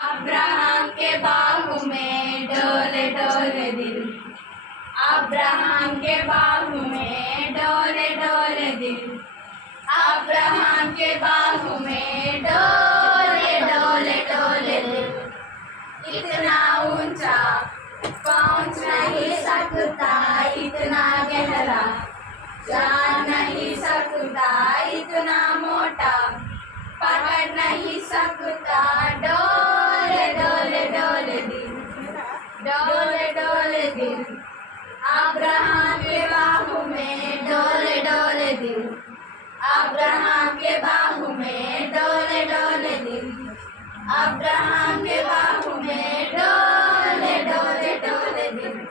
Abraham के बाहु में डोले डोले दिल, अब्राहम के बाहु में डोले डोले दिल, अब्राहम के बाहु में डोले डोले डोले दिल। इतना ऊंचा पहुंच नहीं सकता, इतना गहरा जान नहीं सकता, इतना मोटा पकड़ नहीं सकता। डोले डोले डोले दिल, डोले डोले दिल, अब्राहम के बाहु में डोले डोले दिल, अब्राहम के बाहु में डोले डोले दिल, अब्राहम के बाहु में डोले डोले डोले दिल।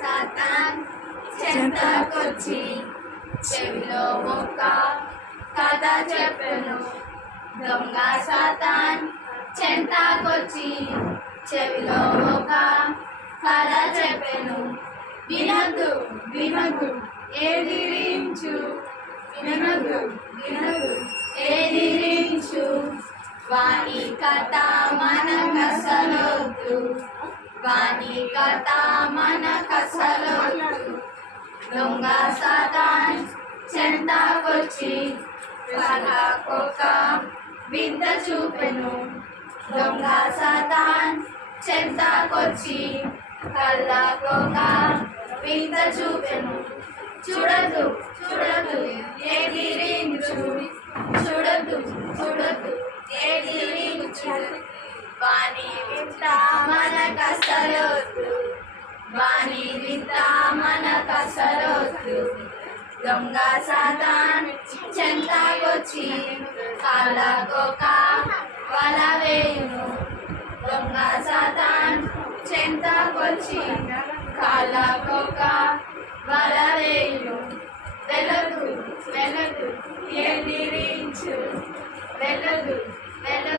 సాతాన్ చెంతకొచ్చి చెవిలో ఒక కథ చెప్పెను, దొంగ సాతాన్ చెంతకొచ్చి చెవిలో ఒక కథ చెప్పెను, వినొద్దు వినొద్దు ఎదిరించు, వినొద్దు వినొద్దు ఎదిరించు, వాని కథ మనకసలొద్దు, వాని కథ మనకసలొద్దు। దొంగ సాతాన్ చెంతకొచ్చి కళ్ళకొక వింత చూపెను, దొంగ సాతాన్ చెంతకొచ్చి కళ్ళకొక వింత చూపెను, చూడదు చూడదు ఎదిరించు, చూడదు చూడదు ఎదిరించు, వాని వింత మనకసలొద్దు, వాని వింత మనకసలొద్దు। దొంగ సాతాన్ చెంతకొచ్చి కాళ్ళకొక వల వేయును, దొంగ సాతాన్ చెంతకొచ్చి కాళ్ళకొక